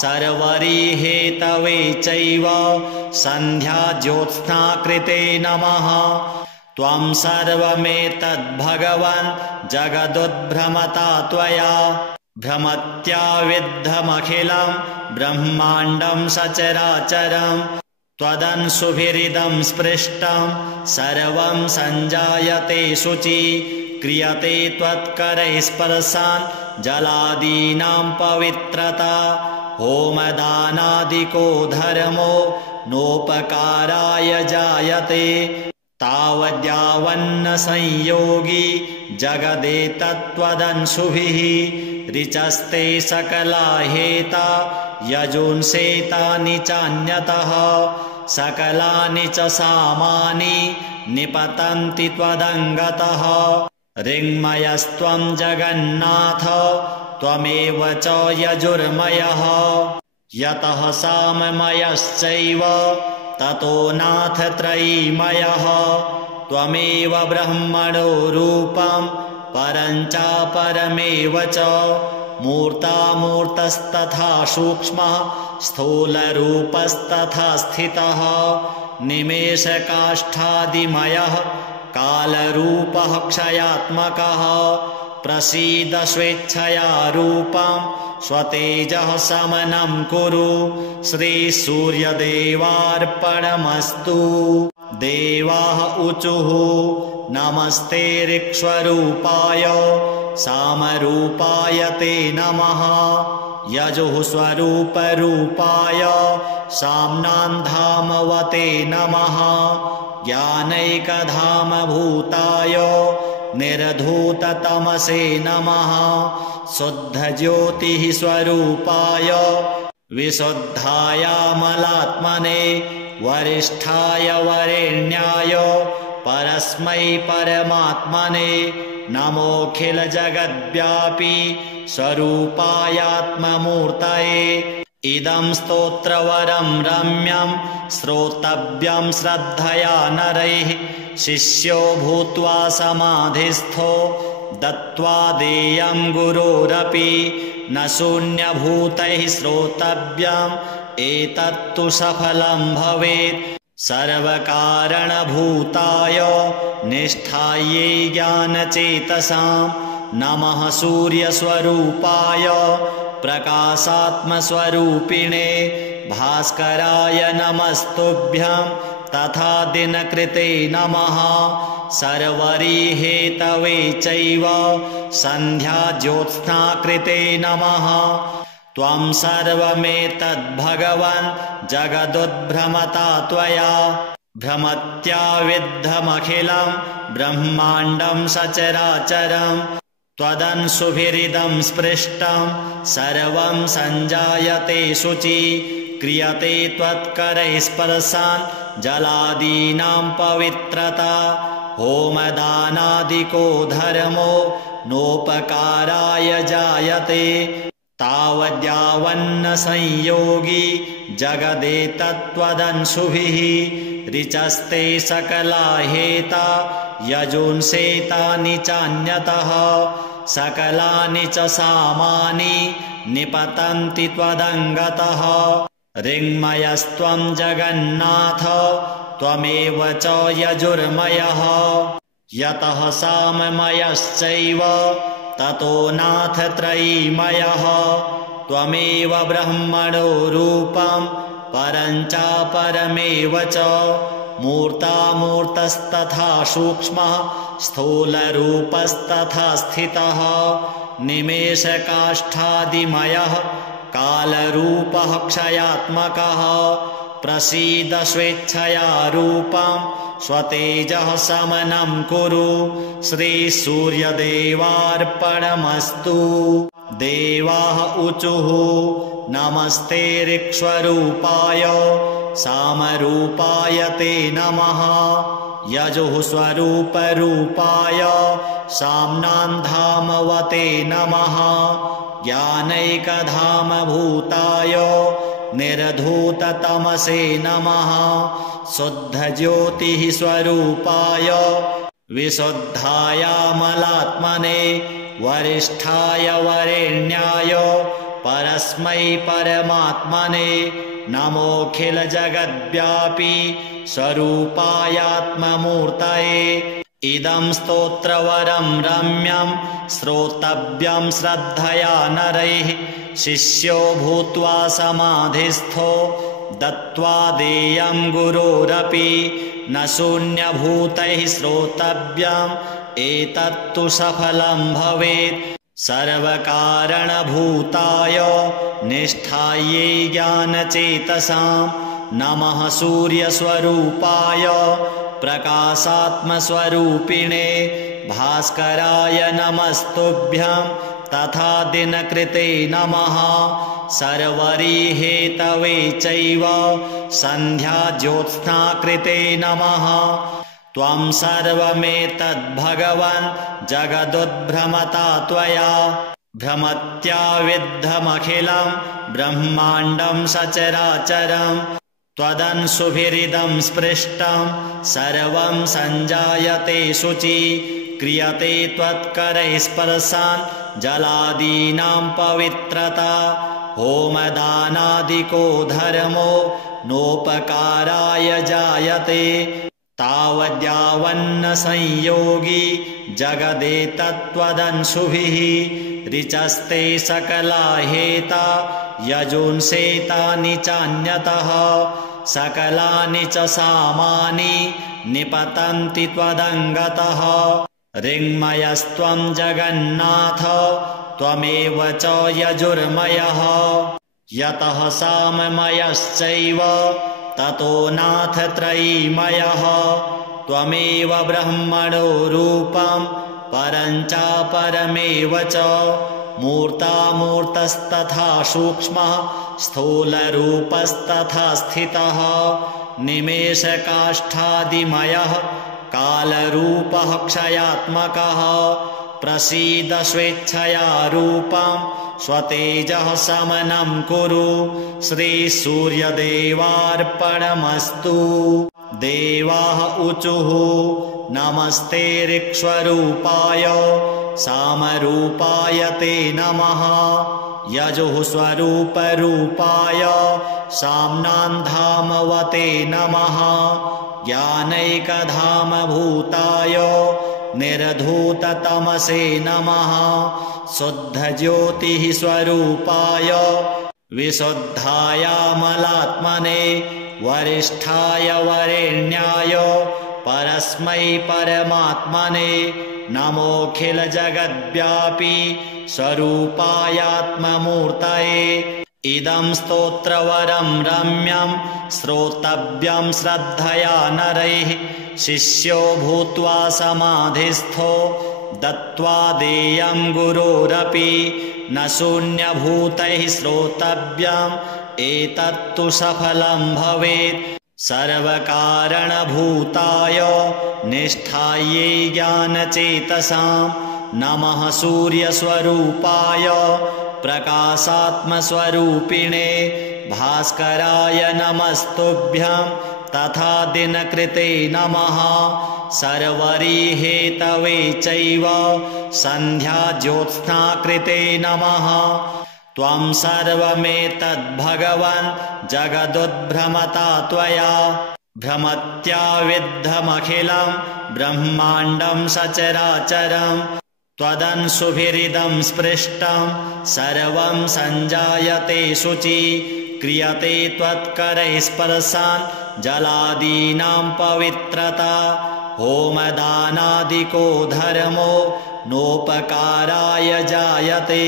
सर्वरीहेतवे चैव सन्ध्याज्योत्स्नाकृते नमः त्वं सर्वमेतद्भगवन् जगदुद्भ्रमता त्वया भ्रमत्या विद्धमखिलं ब्रह्माण्डं सचराचरं त्वदंशुभिरिदं स्पृष्टं सर्वं सञ्जायते शुचि क्रियते त्वत्करैस्पर्शान् जलादीनां पवित्रता होमदानादिको धर्मो नोपकाराय जायते तावद्यावन्न संयोगी जगदेतत्त्वदंशुभिः ऋचस्ते सकला हेता यजुंसेतानि चान्यतः सकलानि च सामानि निपतन्ति त्वदङ्गतः ऋङ्मयस्त्वं जगन्नाथ त्वमेव च यजुर्मयः यतः साममयश्चैव ततो नाथ त्रयीमयः त्वमेव ब्रह्मणो रूपं परं चापरमेव च मूर्तामूर्तस्तथा सूक्ष्मः स्थूलरूपस्तथा स्थितः निमेषकाष्ठादिमयः कालरूपः क्षयात्मकः प्रसीद स्वेच्छया रूपं स्वतेजः समनं कुरु श्रीसूर्यदेवार्पणमस्तु देवाः ऊचुः नमस्ते ऋक्स्वरूपाय सामरूपाय ते नमः यजुः स्वरूपरूपाय साम्नान्धामवते नमः ज्ञानैकधामभूताय निर्धूततमसे नमः शुद्धज्योतिः स्वरूपाय विशुद्धायामलात्मने वरिष्ठाय वरेण्याय परस्मै परमात्मने नमोऽखिलजगद्व्यापी स्वरूपायात्ममूर्तये इदं स्तोत्रवरं रम्यं श्रोतव्यं श्रद्धया नरैः शिष्यो भूत्वा समाधिस्थो दत्त्वा देयं गुरोरपि न शून्यभूतैः श्रोतव्यम् एतत्तु सफलं भवेत् सर्वकारणभूताय निष्ठायै ज्ञानचेतसां नमः सूर्यस्वरूपाय प्रकाशात्मस्वरूपिणे भास्कराय नमस्तुभ्यं तथा दिनकृते नमः सर्वरीहेतवे चैव सन्ध्याज्योत्स्नाकृते नमः त्वं सर्वमेतद्भगवन् जगदुद्भ्रमता त्वया भ्रमत्याविद्धमखिलं ब्रह्माण्डं सचराचरं त्वदंशुभिरिदं स्पृष्टं सर्वं सञ्जायते शुचि क्रियते त्वत्करैः स्पर्शान् जलादीनां पवित्रता होमदानादिको धर्मो नोपकाराय जायते तावद्यावन्न संयोगी जगदेतत्त्वदंशुभिः ऋचस्ते सकला हेता यजुंसेतानि चान्यतः सकलानि च सामानि निपतन्ति त्वदङ्गतः ऋङ्मयस्त्वं जगन्नाथ त्वमेव च यजुर्मयः यतः साममयश्चैव ततो नाथ त्रयीमयः त्वमेव ब्रह्मणो रूपं परं चापरमेव च मूर्तामूर्तस्तथा सूक्ष्मः स्थूलरूपस्तथा स्थितः निमेषकाष्ठादिमयः कालरूपः क्षयात्मकः प्रसीद स्वेच्छया रूपं स्वतेजः समनं कुरु श्रीसूर्यदेवार्पणमस्तु देवाः ऊचुः नमस्ते ऋक्स्वरूपाय सामरूपाय ते नमः यजुः स्वरूपरूपाय साम्नान्धामवते नमः ज्ञानैकधामभूताय निर्धूततमसे नमः शुद्धज्योतिः स्वरूपाय विशुद्धायामलात्मने वरिष्ठाय वरेण्याय परस्मै परमात्मने नमोऽखिलजगद्व्यापी स्वरूपायात्ममूर्तये इदं स्तोत्रवरं रम्यं श्रोतव्यं श्रद्धया नरैः शिष्यो भूत्वा समाधिस्थो दत्त्वा देयं गुरोरपि न शून्यभूतैः श्रोतव्यम् एतत्तु सफलं भवेत् सर्वकारणभूताय निष्ठायै ज्ञानचेतसां नमः सूर्यस्वरूपाय प्रकाशात्मस्वरूपिणे भास्कराय नमस्तुभ्यं तथा दिनकृते नमः सर्वरीहेतवे चैव सन्ध्याज्योत्स्नाकृते नमः त्वं सर्वमेतद्भगवन् जगदुद्भ्रमता त्वया भ्रमत्याविद्धमखिलं ब्रह्माण्डं सचराचरं त्वदंशुभिरिदं स्पृष्टं सर्वं सञ्जायते शुचि क्रियते त्वत्करैः स्पर्शान् जलादीनां पवित्रता होमदानादिको धर्मो नोपकाराय जायते तावद्यावन्न संयोगी जगदेतत्त्वदंशुभिः ऋचस्ते सकला हेता यजुंसेतानि चान्यतः सकलानि च सामानि निपतन्ति त्वदङ्गतः ऋङ्मयस्त्वं जगन्नाथ त्वमेव च यजुर्मयः यतः साममयश्चैव ततो नाथ त्रयीमयः त्वमेव ब्रह्मणो रूपं परं चापरमेव च मूर्तामूर्तस्तथा सूक्ष्मः स्थूलरूपस्तथा स्थितः निमेषकाष्ठादिमयः कालरूपः क्षयात्मकः प्रसीद स्वेच्छया रूपं स्वतेजः समनं कुरु श्रीसूर्यदेवार्पणमस्तु। देवाः ऊचुः नमस्ते ऋक्स्वरूपाय सामरूपाय ते नमः यजुः स्वरूपरूपाय साम्नान्धामवते नमः ज्ञानैकधामभूताय निर्धूततमसे नमः शुद्धज्योतिः स्वरूपाय विशुद्धायामलात्मने वरिष्ठाय वरेण्याय परस्मै परमात्मने नमोऽखिलजगद्व्यापी स्वरूपायात्ममूर्तये इदं स्तोत्रवरं रम्यं श्रोतव्यं श्रद्धया नरैः शिष्यो भूत्वा समाधिस्थो दत्त्वा देयं गुरोरपि न शून्यभूतैः श्रोतव्यम् एतत्तु सफलं भवेत् सर्वकारणभूताय निष्ठायै ज्ञानचेतसां नमः सूर्यस्वरूपाय प्रकाशात्मस्वरूपिणे भास्कराय नमस्तुभ्यं तथा दिनकृते नमः सर्वरीहेतवे चैव सन्ध्याज्योत्स्नाकृते नमः त्वं सर्वमेतद्भगवन् जगदुद्भ्रमता त्वया भ्रमत्याविद्धमखिलं ब्रह्माण्डं सचराचरं त्वदंशुभिरिदं स्पृष्टं सर्वं सञ्जायते शुचि क्रियते त्वत्करैः स्पर्शान् जलादीनां पवित्रता होमदानादिको धर्मो नोपकाराय जायते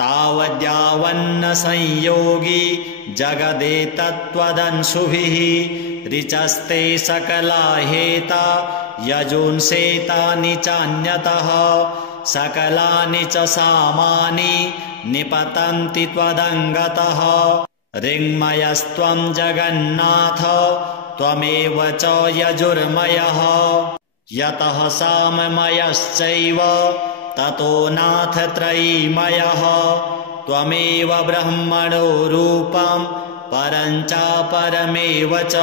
तावद्यावन्न संयोगी जगदेतत्त्वदंशुभिः ऋचस्ते सकला हेता यजुंसेतानि चान्यतः सकलानि च सामानि निपतन्ति त्वदङ्गतः ऋङ्मयस्त्वं जगन्नाथ त्वमेव च यजुर्मयः यतः साममयश्चैव ततो नाथ त्रयीमयः त्वमेव ब्रह्मणो रूपं परं चापरमेव च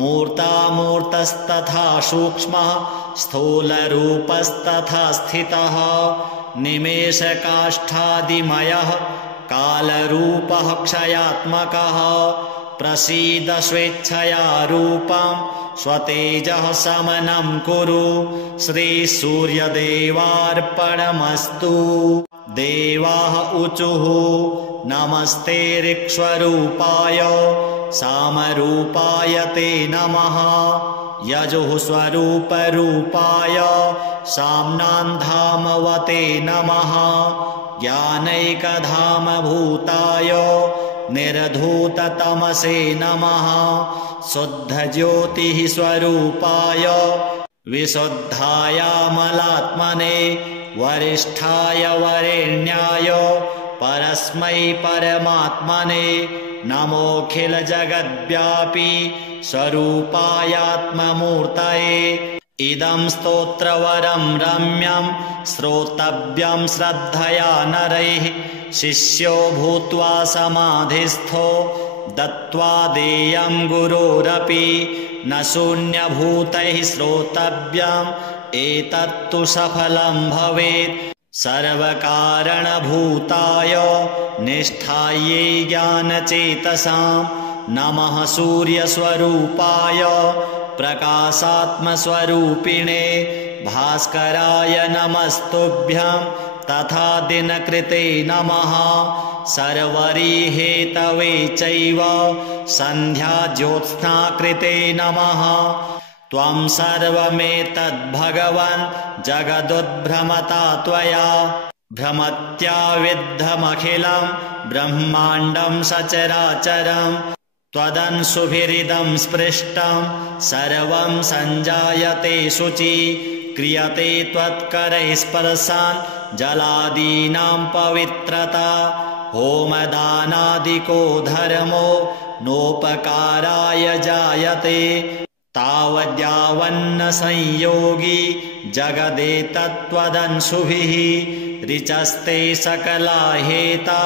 मूर्तामूर्तस्तथा सूक्ष्मः स्थूलरूपस्तथा स्थितः निमेषकाष्ठादिमयः कालरूपः क्षयात्मकः प्रसीद स्वेच्छया रूपं स्वतेजः समनं कुरु श्रीसूर्यदेवार्पणमस्तु। देवाः ऊचुः नमस्ते ऋक्स्वरूपाय सामरूपाय ते नमः यजुः स्वरूपरूपाय साम्नान्धामवते नमः ज्ञानैकधामभूताय निर्धूततमसे नमः शुद्धज्योतिः स्वरूपाय विशुद्धायामलात्मने वरिष्ठाय वरेण्याय परस्मै परमात्मने नमोऽखिलजगद्व्यापी स्वरूपायात्ममूर्तये इदं स्तोत्रवरं रम्यं श्रोतव्यं श्रद्धया नरैः शिष्यो भूत्वा समाधिस्थो दत्त्वा देयं गुरोरपि न शून्यभूतैः श्रोतव्यम् एतत्तु सफलं भवेत् सर्वकारणभूताय निष्ठायै ज्ञानचेतसां नमः सूर्यस्वरूपाय प्रकाशात्मस्वरूपिणे भास्कराय नमस्तुभ्यं तथा दिनकृते नमः सर्वरीहेतवे चैव सन्ध्याज्योत्स्नाकृते नमः त्वं सर्वमेतद्भगवन् जगदुद्भ्रमता त्वया भ्रमत्याविद्धमखिलं ब्रह्माण्डं सचराचरं त्वदंशुभिरिदं स्पृष्टं सर्वं सञ्जायते शुचि क्रियते त्वत्करैः स्पर्शान् जलादीनां पवित्रता होमदानादिको धर्मो नोपकाराय जायते तावद्यावन्न संयोगी जगदेतत्त्वदंशुभिः ऋचस्ते सकला हेता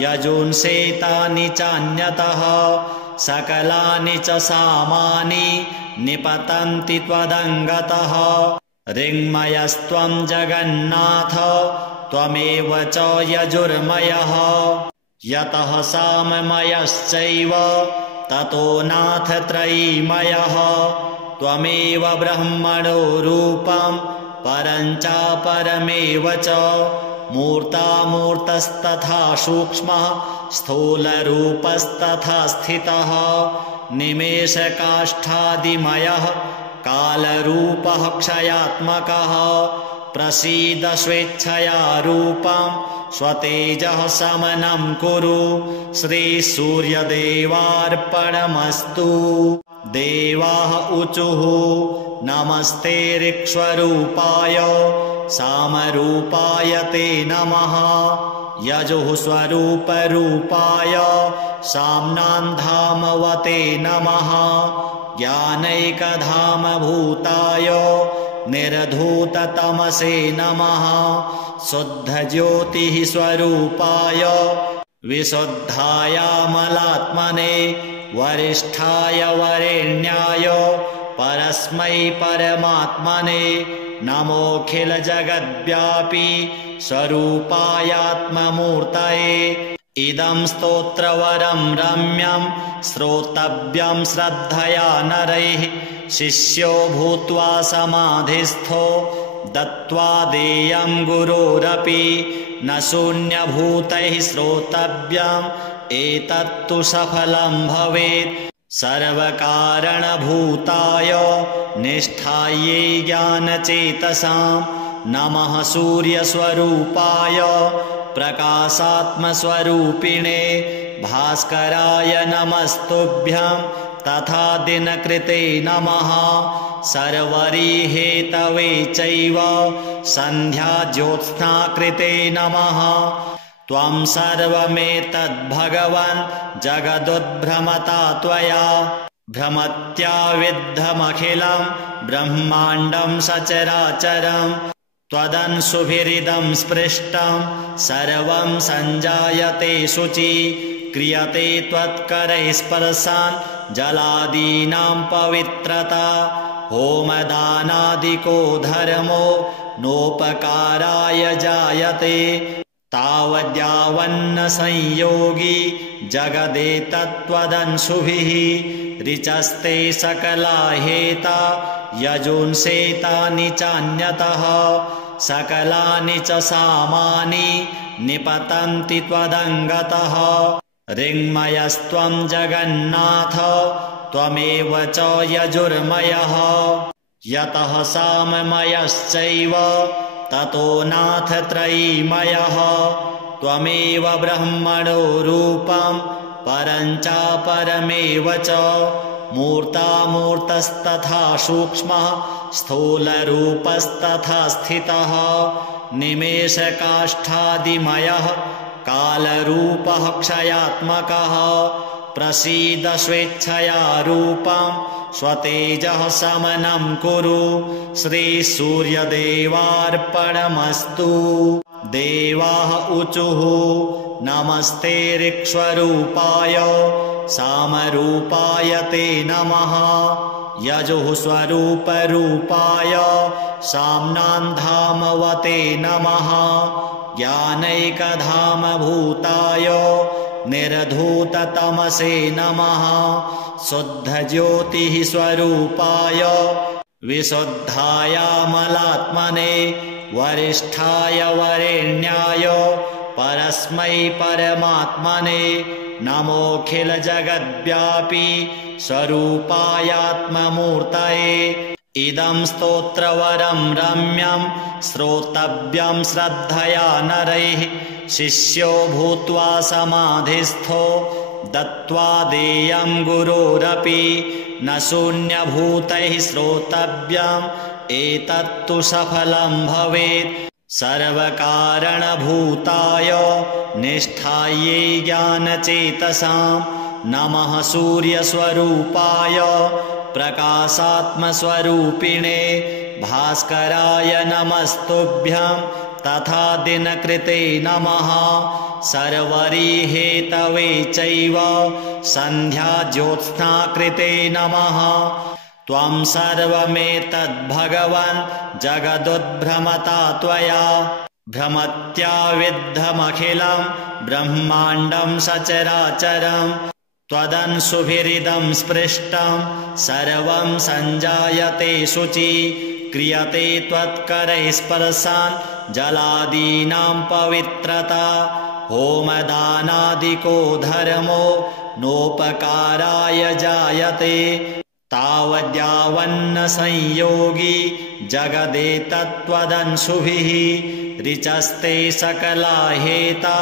यजुंसेतानि चान्यतः सकलानि च सामानि निपतन्ति त्वदङ्गतः ऋङ्मयस्त्वं जगन्नाथ त्वमेव च यजुर्मयः यतः साममयश्चैव ततो नाथ त्रयीमयः त्वमेव ब्रह्मणो रूपं परं चापरमेव च मूर्तामूर्तस्तथा सूक्ष्मः स्थूलरूपस्तथा स्थितः निमेषकाष्ठादिमयः कालरूपः क्षयात्मकः प्रसीद स्वेच्छया रूपं स्वतेजः समनं कुरु श्रीसूर्यदेवार्पणमस्तु। देवाः ऊचुः नमस्ते ऋक्स्वरूपाय सामरूपाय ते नमः यजुः स्वरूपरूपाय साम्नान्धामवते नमः ज्ञानैकधामभूताय निर्धूततमसे नमः शुद्धज्योतिः स्वरूपाय विशुद्धायामलात्मने वरिष्ठाय वरेण्याय परस्मै परमात्मने नमोऽखिलजगद्व्यापी स्वरूपायात्ममूर्तये इदं स्तोत्रवरं रम्यं श्रोतव्यं श्रद्धया नरैः शिष्यो भूत्वा समाधिस्थो दत्त्वा देयं गुरोरपि न शून्यभूतैः श्रोतव्यम् एतत्तु सफलं भवेत् सर्वकारणभूताय निष्ठायै ज्ञानचेतसां नमः सूर्यस्वरूपाय प्रकाशात्मस्वरूपिणे भास्कराय नमस्तुभ्यं तथा दिनकृते नमः सर्वरीहेतवे चैव सन्ध्याज्योत्स्नाकृते नमः त्वं सर्वमेतद्भगवन् जगदुद्भ्रमता त्वया भ्रमत्याविद्धमखिलं ब्रह्माण्डं सचराचरं त्वदंशुभिरिदं स्पृष्टं सर्वं सञ्जायते शुचि क्रियते त्वत्करैः स्पर्शान् जलादीनां पवित्रता होमदानादिको धर्मो नोपकाराय जायते तावद्यावन्न संयोगी जगदेतत्त्वदंशुभिः ऋचस्ते सकला हेता यजुंसेतानि चान्यतः सकलानि च सामानि निपतन्ति त्वदङ्गतः ऋङ्मयस्त्वं जगन्नाथ त्वमेव च यजुर्मयः यतः साममयश्चैव ततो नाथ त्रयीमयः त्वमेव ब्रह्मणो रूपं परं चापरमेव च मूर्तामूर्तस्तथा सूक्ष्मः स्थूलरूपस्तथा स्थितः निमेषकाष्ठादिमयः कालरूपः क्षयात्मकः प्रसीद स्वेच्छया रूपं स्वतेजः समनं कुरु श्रीसूर्यदेवार्पणमस्तु। देवाः ऊचुः नमस्ते ऋक्स्वरूपाय सामरूपाय ते नमः यजुः स्वरूपरूपाय साम्नान्धामवते नमः ज्ञानैकधामभूताय निर्धूततमसे नमः शुद्धज्योतिः स्वरूपाय विशुद्धायामलात्मने वरिष्ठाय वरेण्याय परस्मै परमात्मने नमोऽखिलजगद्व्यापी स्वरूपायात्ममूर्तये इदं स्तोत्रवरं रम्यं श्रोतव्यं श्रद्धया नरैः शिष्यो भूत्वा समाधिस्थो दत्त्वा देयं गुरोरपि न शून्यभूतैः श्रोतव्यम् एतत्तु सफलं भवेत् सर्वकारणभूताय निष्ठायै ज्ञानचेतसां नमः सूर्यस्वरूपाय प्रकाशात्मस्वरूपिणे भास्कराय नमस्तुभ्यं तथा दिनकृते नमः सर्वरीहेतवे चैव सन्ध्याज्योत्स्नाकृते नमः त्वं सर्वमेतद्भगवन् जगदुद्भ्रमता त्वया भ्रमत्या विद्धमखिलं ब्रह्माण्डं सचराचरं त्वदंशुभिरिदं स्पृष्टं सर्वं सञ्जायते शुचि क्रियते त्वत्करैः स्पर्शान् जलादीनां पवित्रता होमदानादिको धर्मो नोपकाराय जायते तावद्यावन्न संयोगी जगदेतत्त्वदंशुभिः ऋचस्ते सकला हेता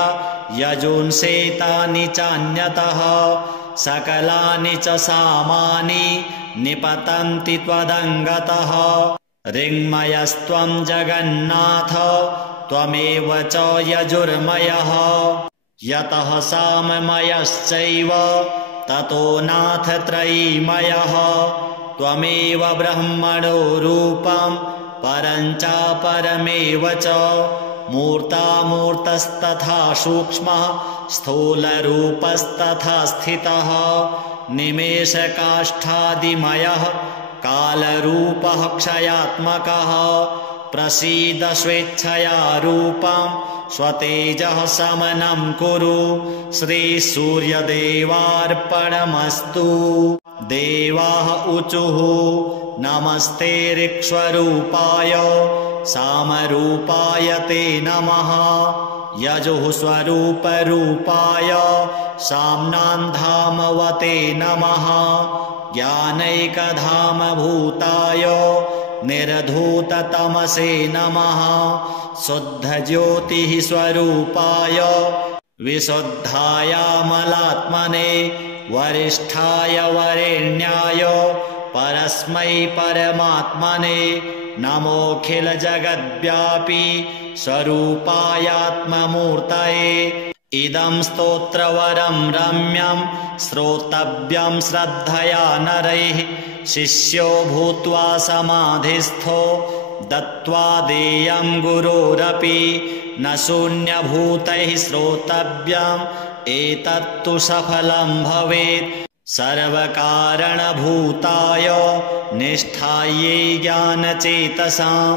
यजुंसेतानि चान्यतः सकलानि च सामानि निपतन्ति त्वदङ्गतः ऋङ्मयस्त्वं जगन्नाथ त्वमेव च यजुर्मयः यतः साममयश्चैव ततो नाथ त्रयीमयः त्वमेव ब्रह्मणो रूपं परं चापरमेव च मूर्तामूर्तस्तथा सूक्ष्मः स्थूलरूपस्तथा स्थितः निमेषकाष्ठादिमयः कालरूपः क्षयात्मकः प्रसीद स्वेच्छया रूपं स्वतेजः समनं कुरु श्रीसूर्यदेवार्पणमस्तु देवाः ऊचुः नमस्ते ऋक्स्वरूपाय सामरूपाय ते नमः यजुः स्वरूपरूपाय साम्नान्धामवते नमः ज्ञानैकधामभूताय निर्धूततमसे नमः शुद्धज्योतिः स्वरूपाय विशुद्धायामलात्मने वरिष्ठाय वरेण्याय परस्मै परमात्मने नमोऽखिलजगद्व्यापी स्वरूपायात्ममूर्तये इदं स्तोत्रवरं रम्यं श्रोतव्यं श्रद्धया नरैः शिष्यो भूत्वा समाधिस्थो दत्त्वा देयं गुरोरपि न शून्यभूतैः श्रोतव्यम् एतत्तु सफलं भवेत् सर्वकारणभूताय निष्ठायै ज्ञानचेतसां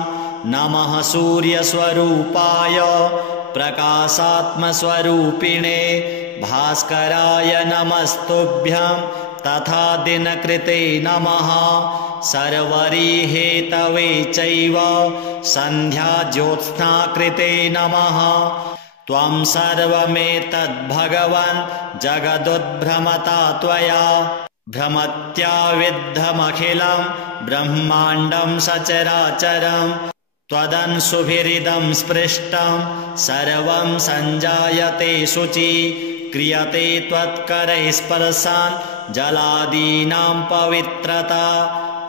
नमः सूर्यस्वरूपाय प्रकाशात्मस्वरूपिणे भास्कराय नमस्तुभ्यं तथा दिनकृते नमः सर्वरीहेतवे चैव सन्ध्याज्योत्स्नाकृते नमः त्वं सर्वमेतद्भगवन् जगदुद्भ्रमता त्वया भ्रमत्या विद्धमखिलं ब्रह्माण्डं सचराचरं त्वदंशुभिरिदं स्पृष्टं सर्वं सञ्जायते शुचि क्रियते त्वत्करैः स्पर्शान् जलादीनां पवित्रता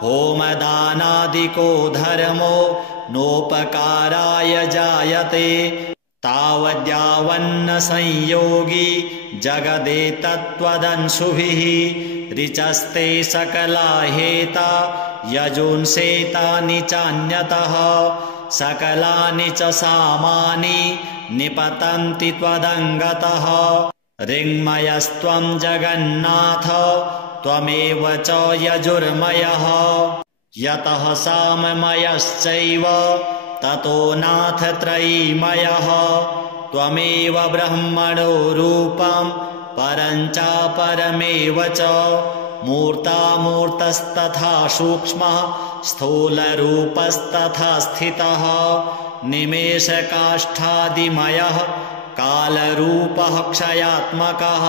होमदानादिको धर्मो नोपकाराय जायते तावद्यावन्न संयोगी जगदेतत्त्वदंशुभिः ऋचस्ते सकला हेता यजुंसेतानि चान्यतः सकलानि च सामानि निपतन्ति त्वदङ्गतः ऋङ्मयस्त्वं जगन्नाथ त्वमेव च यजुर्मयः यतः साममयश्चैव ततो नाथ त्रयीमयः त्वमेव ब्रह्मणो रूपं परं चापरमेव च मूर्तामूर्तस्तथा सूक्ष्मः स्थूलरूपस्तथा स्थितः निमेषकाष्ठादिमयः कालरूपः क्षयात्मकः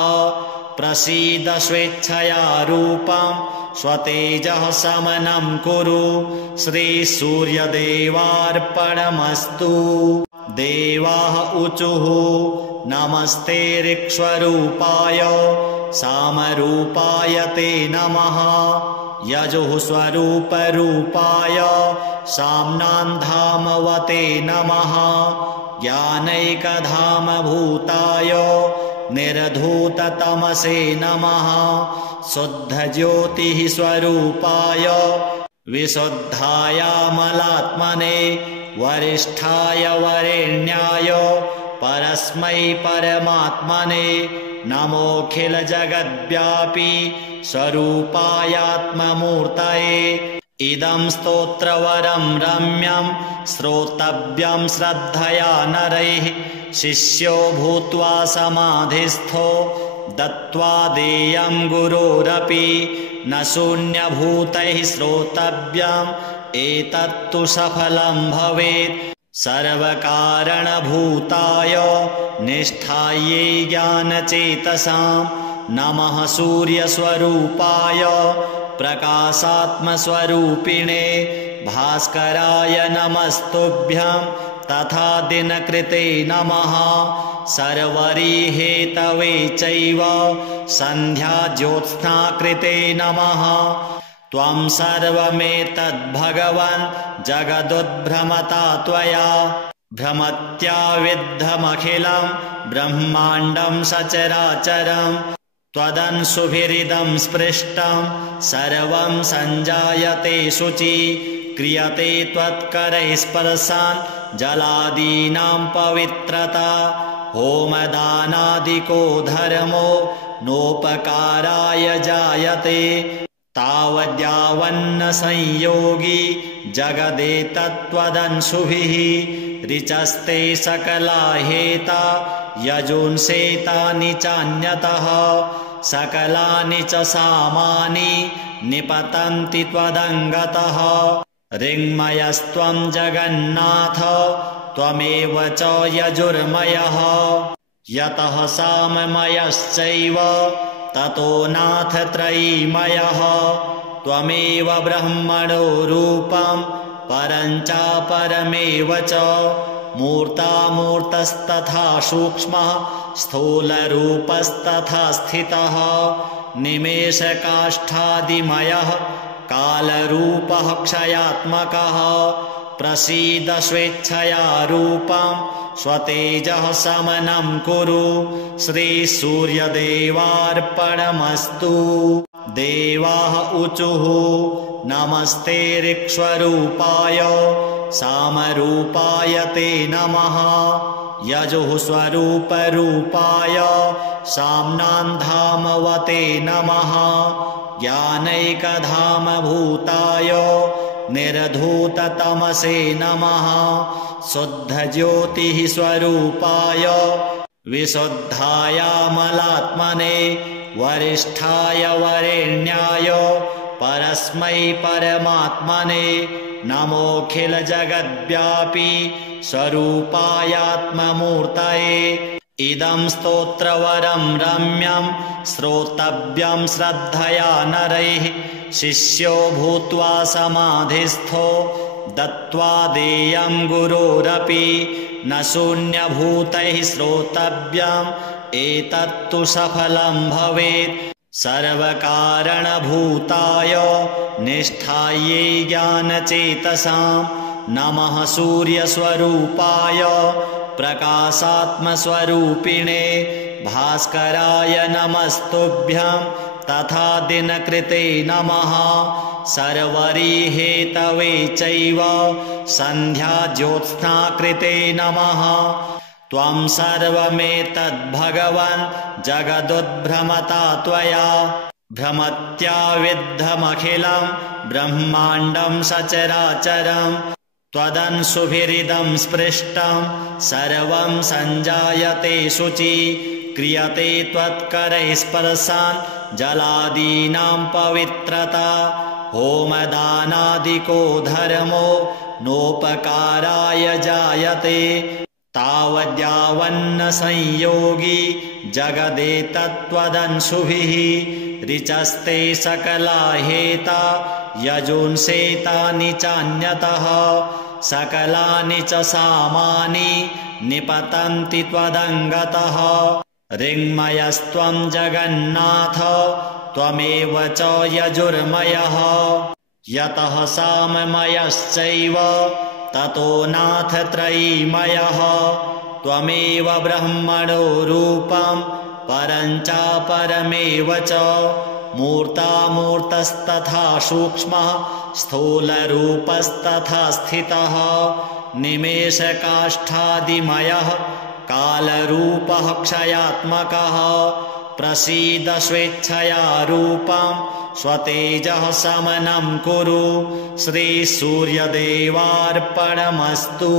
प्रसीद स्वेच्छया रूपं स्वतेजः समनं कुरु श्रीसूर्यदेवार्पणमस्तु। देवाः ऊचुः नमस्ते ऋक्स्वरूपाय सामरूपाय ते नमः। यजुः स्वरूपरूपाय साम्नान्धामवते नमः। ज्ञानैकधामभूताय निर्धूततमसे नमः। शुद्धज्योतिः स्वरूपाय विशुद्धायामलात्मने वरिष्ठाय वरेण्याय परस्मै परमात्मने नमोऽखिलजगद्व्यापी स्वरूपायात्ममूर्तये। इदं स्तोत्रवरं रम्यं श्रोतव्यं श्रद्धया नरैः। शिष्यो भूत्वा समाधिस्थो दत्त्वा देयं गुरोरपि न शून्यभूतैः श्रोतव्यम् एतत्तु सफलं भवेत्। सर्वकारणभूताय निष्ठायै ज्ञानचेतसां नमः। सूर्यस्वरूपाय प्रकाशात्मस्वरूपिणे भास्कराय नमस्तुभ्यं तथा दिनकृते नमः। सर्वरीहेतवे चैव सन्ध्याज्योत्स्नाकृते नमः। त्वं सर्वमेतद्भगवन् जगदुद्भ्रमता त्वया भ्रमत्याविद्धमखिलं ब्रह्माण्डं सचराचरं। त्वदंशुभिरिदं स्पृष्टं सर्वं सञ्जायते शुचि क्रियते त्वत्करैः स्पर्शान् जलादीनां पवित्रता। होमदानादिको धर्मो नोपकाराय जायते तावद्यावन्न संयोगी जगदेतत्त्वदंशुभिः। ऋचस्ते सकला हेता यजुंसेतानि चान्यतः सकलानि च सामानि निपतन्ति त्वदङ्गतः। ऋङ्मयस्त्वं जगन्नाथ त्वमेव च यजुर्मयः। यतः साममयश्चैव ततो नाथ त्रयीमयः। त्वमेव ब्रह्मणो रूपं परं चापरमेव च मूर्तामूर्तस्तथा सूक्ष्मः स्थूलरूपस्तथा स्थितः। निमेषकाष्ठादिमयः कालरूपः क्षयात्मकः। प्रसीद स्वेच्छया रूपं स्वतेजः समनं कुरु श्रीसूर्यदेवार्पणमस्तु। देवाः ऊचुः नमस्ते ऋक्स्वरूपाय सामरूपाय ते नमः। यजुः स्वरूपरूपाय साम्नान्धामवते नमः। ज्ञानैकधामभूताय निर्धूततमसे नमः। शुद्धज्योतिः स्वरूपाय विशुद्धायामलात्मने वरिष्ठाय वरेण्याय परस्मै परमात्मने नमोऽखिलजगद्व्यापी स्वरूपायात्ममूर्तये। इदं स्तोत्रवरं रम्यं श्रोतव्यं श्रद्धया नरैः। शिष्यो भूत्वा समाधिस्थो दत्त्वा देयं गुरोरपि न शून्यभूतैः श्रोतव्यम् एतत्तु सफलं भवेत्। सर्वकारणभूताय निष्ठायै ज्ञानचेतसां नमः। सूर्यस्वरूपाय प्रकाशात्मस्वरूपिणे भास्कराय नमस्तुभ्यं तथा दिनकृते नमः। सर्वरीहेतवे चैव सन्ध्याज्योत्स्नाकृते नमः। त्वं सर्वमेतद्भगवन् जगदुद्भ्रमता त्वया भ्रमत्याविद्धमखिलं ब्रह्माण्डं सचराचरं। त्वदंशुभिरिदं स्पृष्टं सर्वं सञ्जायते शुचि क्रियते त्वत्करैः स्पर्शान् जलादीनां पवित्रता। होमदानादिको धर्मो नोपकाराय जायते तावद्यावन्न संयोगी जगदेतत्त्वदंशुभिः ऋचस्ते सकला हेता यजुंसेतानि चान्यतः सकलानि च सामानि निपतन्ति त्वदङ्गतः ऋङ्मयस्त्वं जगन्नाथ त्वमेव च यजुर्मयः यतः साममयश्चैव ततो नाथ त्रयीमयः त्वमेव ब्रह्मणो रूपं परं चापरमेव च मूर्तामूर्तस्तथा सूक्ष्मः स्थूलरूपस्तथा स्थितः निमेषकाष्ठादिमयः कालरूपः क्षयात्मकः प्रसीद स्वेच्छया रूपं स्वतेजः समनं कुरु श्रीसूर्यदेवार्पणमस्तु।